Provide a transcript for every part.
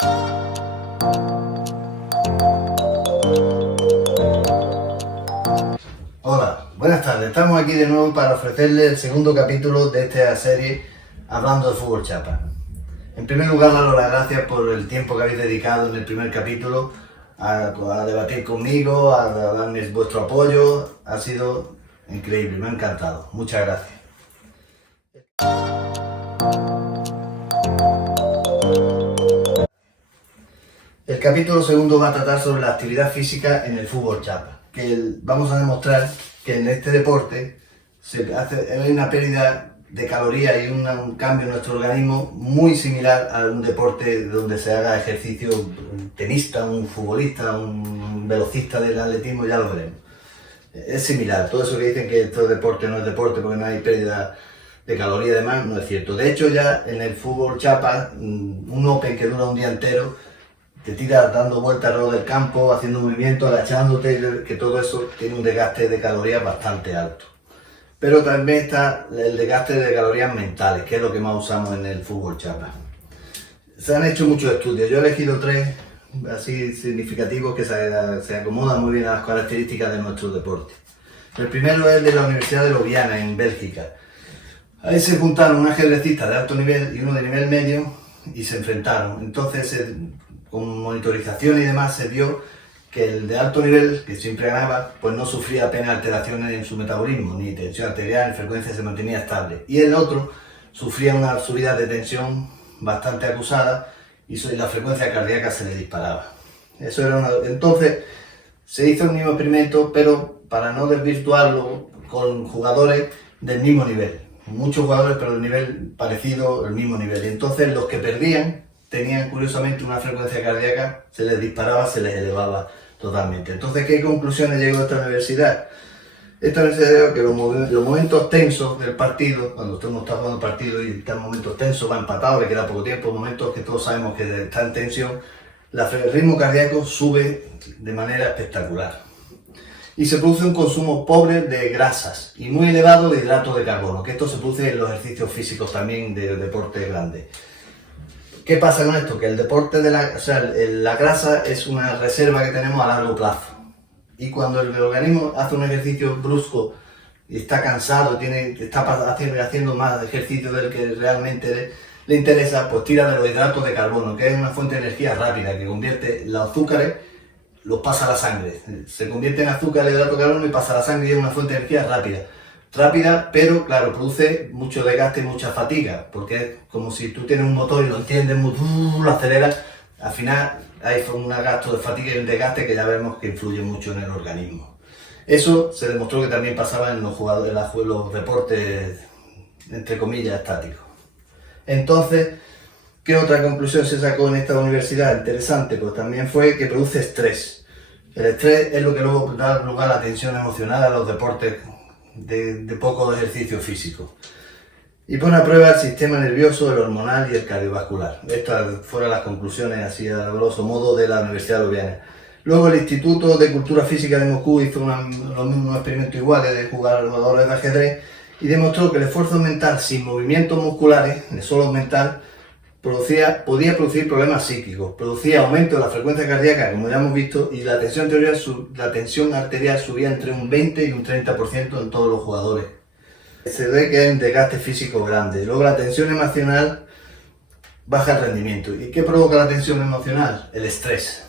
Hola, buenas tardes. Estamos aquí de nuevo para ofrecerles el segundo capítulo de esta serie hablando de fútbol chapa. En primer lugar, daros las gracias por el tiempo que habéis dedicado en el primer capítulo a debatir conmigo, a darme vuestro apoyo. Ha sido increíble, me ha encantado. Muchas gracias. El capítulo segundo va a tratar sobre la actividad física en el fútbol chapa. Vamos a demostrar que en este deporte hay una pérdida de calorías y un cambio en nuestro organismo muy similar a un deporte donde se haga ejercicio un tenista, un futbolista, un velocista del atletismo, ya lo veremos. Es similar, todo eso que dicen que este deporte no es deporte porque no hay pérdida de calorías y demás, no es cierto. De hecho, ya en el fútbol chapa, un open que dura un día entero, te tiras dando vueltas alrededor del campo, haciendo movimientos, agachándote, que todo eso tiene un desgaste de calorías bastante alto. Pero también está el desgaste de calorías mentales, que es lo que más usamos en el fútbol chapa. Se han hecho muchos estudios, yo he elegido 3 así significativos que se acomodan muy bien a las características de nuestro deporte. El primero es el de la Universidad de Ljubljana, en Bélgica. Ahí se juntaron un ajedrecista de alto nivel y uno de nivel medio y se enfrentaron. Entonces, con monitorización y demás, se vio que el de alto nivel, que siempre ganaba, pues no sufría apenas alteraciones en su metabolismo, ni tensión arterial, ni frecuencia, se mantenía estable. Y el otro sufría una subida de tensión bastante acusada y la frecuencia cardíaca se le disparaba. Entonces se hizo el mismo experimento, pero para no desvirtuarlo, con jugadores del mismo nivel. Muchos jugadores, pero de nivel parecido, el mismo nivel. Y entonces los que perdían tenían curiosamente una frecuencia cardíaca, se les disparaba, se les elevaba totalmente. Entonces, ¿qué conclusiones llegó esta universidad? Esta universidad dijo que los momentos tensos del partido, cuando usted no está jugando partido y está en momentos tensos, va empatado, le queda poco tiempo, momentos que todos sabemos que está en tensión, el ritmo cardíaco sube de manera espectacular. Y se produce un consumo pobre de grasas y muy elevado de hidratos de carbono, que esto se produce en los ejercicios físicos también de deporte grande. ¿Qué pasa con esto? Que el deporte la grasa es una reserva que tenemos a largo plazo. Y cuando el organismo hace un ejercicio brusco y está cansado, está haciendo más ejercicio del que realmente le interesa, pues tira de los hidratos de carbono, que es una fuente de energía rápida, que convierte los azúcares, los pasa a la sangre. Se convierte en azúcar el hidrato de carbono y pasa a la sangre y es una fuente de energía rápida, pero claro, produce mucho desgaste y mucha fatiga, porque es como si tú tienes un motor y lo enciendes, lo aceleras, al final hay un gasto de fatiga y un desgaste que ya vemos que influye mucho en el organismo. Eso se demostró que también pasaba en los deportes, entre comillas, estáticos. Entonces, ¿qué otra conclusión se sacó en esta universidad? Interesante, pues también fue que produce estrés. El estrés es lo que luego da lugar a la tensión emocional a los deportes de poco ejercicio físico. Y pone a prueba el sistema nervioso, el hormonal y el cardiovascular. Estas fueron las conclusiones, así a grosso modo, de la Universidad de Ljubljana. Luego el Instituto de Cultura Física de Moscú hizo los mismos experimentos iguales de jugadores de ajedrez y demostró que el esfuerzo mental sin movimientos musculares, solo mental, podía producir problemas psíquicos, producía aumento de la frecuencia cardíaca, como ya hemos visto, y la tensión arterial subía entre un 20 y un 30% en todos los jugadores. Se ve que hay un desgaste físico grande. Luego la tensión emocional baja el rendimiento. ¿Y qué provoca la tensión emocional? El estrés.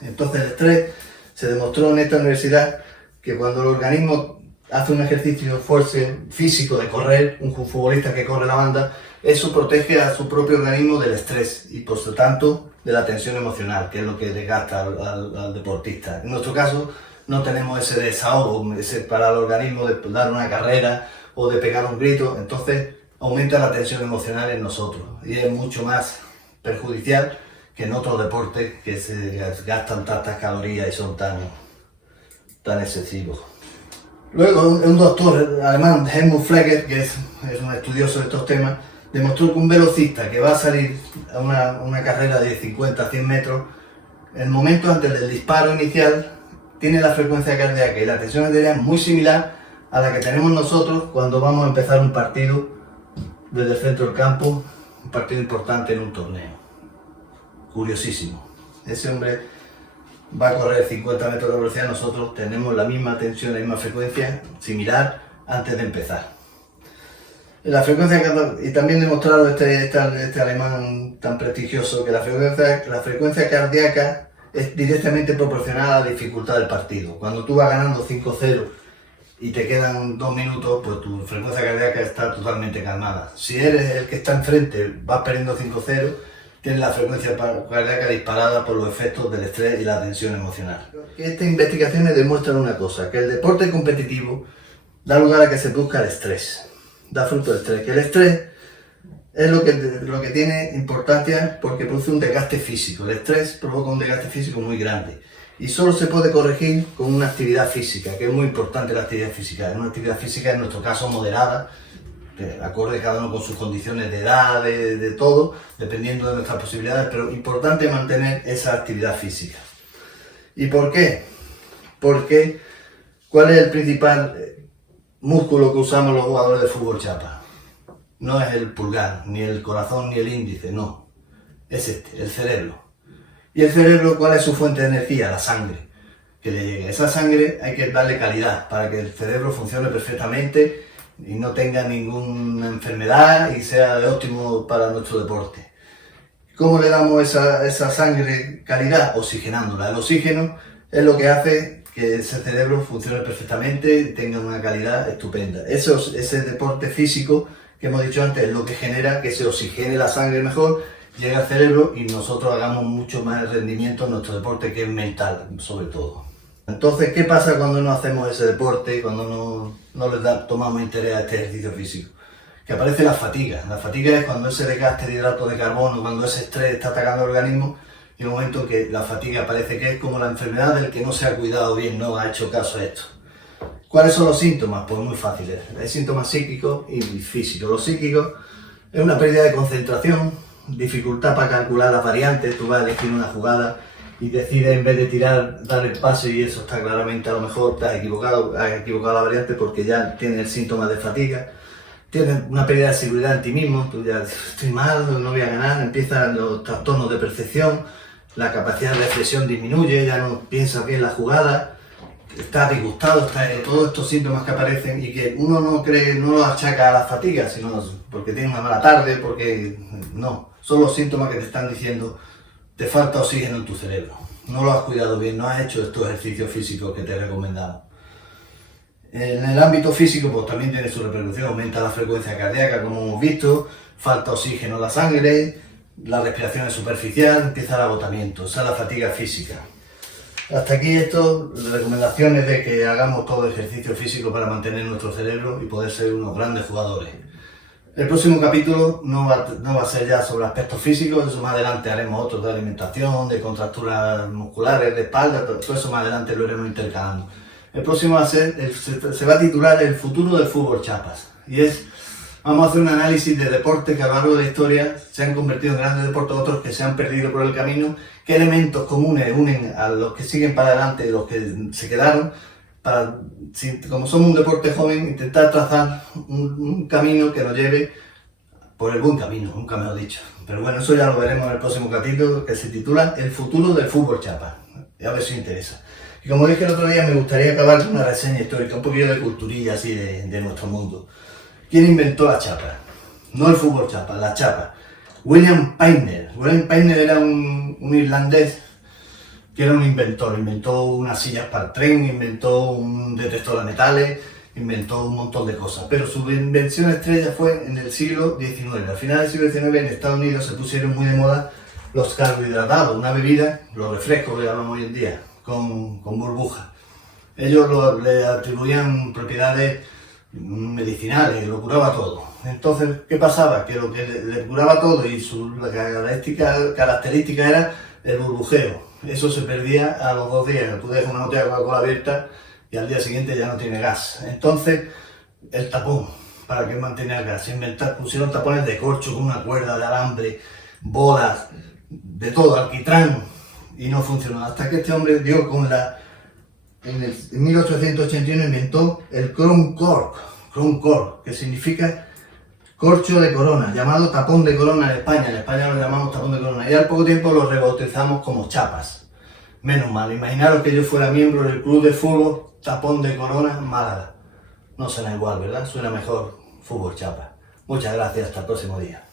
Entonces el estrés se demostró en esta universidad que cuando el organismo hace un ejercicio fuerte físico de correr, un futbolista que corre la banda, eso protege a su propio organismo del estrés y por lo tanto de la tensión emocional, que es lo que desgasta al deportista. En nuestro caso no tenemos ese desahogo para el organismo de dar una carrera o de pegar un grito, entonces aumenta la tensión emocional en nosotros y es mucho más perjudicial que en otros deportes que se gastan tantas calorías y son tan excesivos. Luego, un doctor alemán, Helmut Fleger, que es un estudioso de estos temas, demostró que un velocista que va a salir a una carrera de 50 a 100 metros, el momento antes del disparo inicial, tiene la frecuencia cardíaca y la tensión arterial muy similar a la que tenemos nosotros cuando vamos a empezar un partido desde el centro del campo, un partido importante en un torneo. curiosísimo. Ese hombre va a correr 50 metros de velocidad, nosotros tenemos la misma tensión, la misma frecuencia, similar, antes de empezar. La frecuencia, y también demostrado este alemán tan prestigioso, que la frecuencia cardíaca es directamente proporcional a la dificultad del partido. Cuando tú vas ganando 5-0 y te quedan 2 minutos, pues tu frecuencia cardíaca está totalmente calmada. Si eres el que está enfrente, vas perdiendo 5-0, tienes la frecuencia cardíaca disparada por los efectos del estrés y la tensión emocional. Estas investigaciones demuestran una cosa, que el deporte competitivo da lugar a que se produzca el estrés, da fruto del estrés, que el estrés es lo que tiene importancia porque produce un desgaste físico. El estrés provoca un desgaste físico muy grande y solo se puede corregir con una actividad física, que es muy importante la actividad física. Es una actividad física, en nuestro caso, moderada, acorde cada uno con sus condiciones de edad, de todo, dependiendo de nuestras posibilidades, pero importante mantener esa actividad física. ¿Y por qué? Porque, ¿cuál es el principal músculo que usamos los jugadores de fútbol chapa? No es el pulgar, ni el corazón, ni el índice, no. Es el cerebro. ¿Y el cerebro cuál es su fuente de energía? La sangre que le llegue. Esa sangre hay que darle calidad para que el cerebro funcione perfectamente y no tenga ninguna enfermedad y sea de óptimo para nuestro deporte. ¿Cómo le damos esa sangre calidad? Oxigenándola. El oxígeno es lo que hace que ese cerebro funcione perfectamente y tenga una calidad estupenda. Ese deporte físico que hemos dicho antes es lo que genera que se oxigene la sangre mejor, llegue al cerebro y nosotros hagamos mucho más rendimiento en nuestro deporte, que es mental sobre todo. Entonces, ¿qué pasa cuando no hacemos ese deporte, cuando no les tomamos interés a este ejercicio físico? Que aparece la fatiga. La fatiga es cuando ese desgaste de hidratos de carbono, cuando ese estrés está atacando al organismo, y en un momento que la fatiga parece que es como la enfermedad del que no se ha cuidado bien, no ha hecho caso a esto. ¿Cuáles son los síntomas? Pues muy fáciles. Hay síntomas psíquicos y físicos. Los psíquicos es una pérdida de concentración, dificultad para calcular las variantes. Tú vas a elegir una jugada y decides, en vez de tirar, dar el pase, y eso está claramente, a lo mejor te has equivocado la variante porque ya tienes el síntoma de fatiga. Tienes una pérdida de seguridad en ti mismo, tú ya estoy mal, no voy a ganar, empiezan los trastornos de percepción, la capacidad de reflexión disminuye, ya no piensas bien la jugada, estás disgustado, todos estos síntomas que aparecen y que uno no los achaca a la fatiga, sino porque tienes una mala tarde, porque no, son los síntomas que te están diciendo te falta oxígeno en tu cerebro, no lo has cuidado bien, no has hecho estos ejercicios físicos que te he recomendado. En el ámbito físico pues también tiene su repercusión, aumenta la frecuencia cardíaca como hemos visto, falta oxígeno en la sangre, la respiración es superficial, empieza el agotamiento, esa es la fatiga física. Hasta aquí recomendaciones de que hagamos todo ejercicio físico para mantener nuestro cerebro y poder ser unos grandes jugadores. El próximo capítulo no va a ser ya sobre aspectos físicos, eso más adelante haremos otros de alimentación, de contracturas musculares, de espalda, todo eso más adelante lo iremos intercalando. El próximo va a ser, se va a titular El futuro del fútbol chapas. Y vamos a hacer un análisis de deportes que a lo largo de la historia se han convertido en grandes deportes, otros que se han perdido por el camino, qué elementos comunes unen a los que siguen para adelante y los que se quedaron, para, como somos un deporte joven, intentar trazar un camino que nos lleve por el buen camino, nunca mejor dicho. Pero bueno, eso ya lo veremos en el próximo capítulo, que se titula El futuro del fútbol chapa. A ver si os interesa. Y como dije el otro día, me gustaría acabar con una reseña histórica, un poquito de culturilla así de nuestro mundo. ¿Quién inventó la chapa? No el fútbol chapa, la chapa. William Painter. William Painter era un irlandés que era un inventor. Inventó unas sillas para el tren, inventó un detector de metales, inventó un montón de cosas. Pero su invención estrella fue en el siglo XIX. Al final del siglo XIX en Estados Unidos se pusieron muy de moda los carbohidratados, una bebida, los refrescos que llamamos hoy en día, con burbujas. Ellos le atribuían propiedades medicinales, lo curaba todo. Entonces, ¿qué pasaba? Que lo que le curaba todo y su característica era el burbujeo. Eso se perdía a los 2 días. Tú dejas una botella de Coca-Cola abierta y al día siguiente ya no tiene gas. Entonces, el tapón, para que mantenga el gas. Pusieron tapones de corcho con una cuerda de alambre, bolas, de todo, alquitrán, y no funcionó. Hasta que este hombre dio con en 1881 inventó el Crown Cork, que significa corcho de corona, llamado tapón de corona en España lo llamamos tapón de corona, y al poco tiempo lo rebautizamos como chapas. Menos mal, imaginaros que yo fuera miembro del club de fútbol Tapón de Corona Málaga. No suena igual, ¿verdad? Suena mejor Fútbol Chapa. Muchas gracias, hasta el próximo día.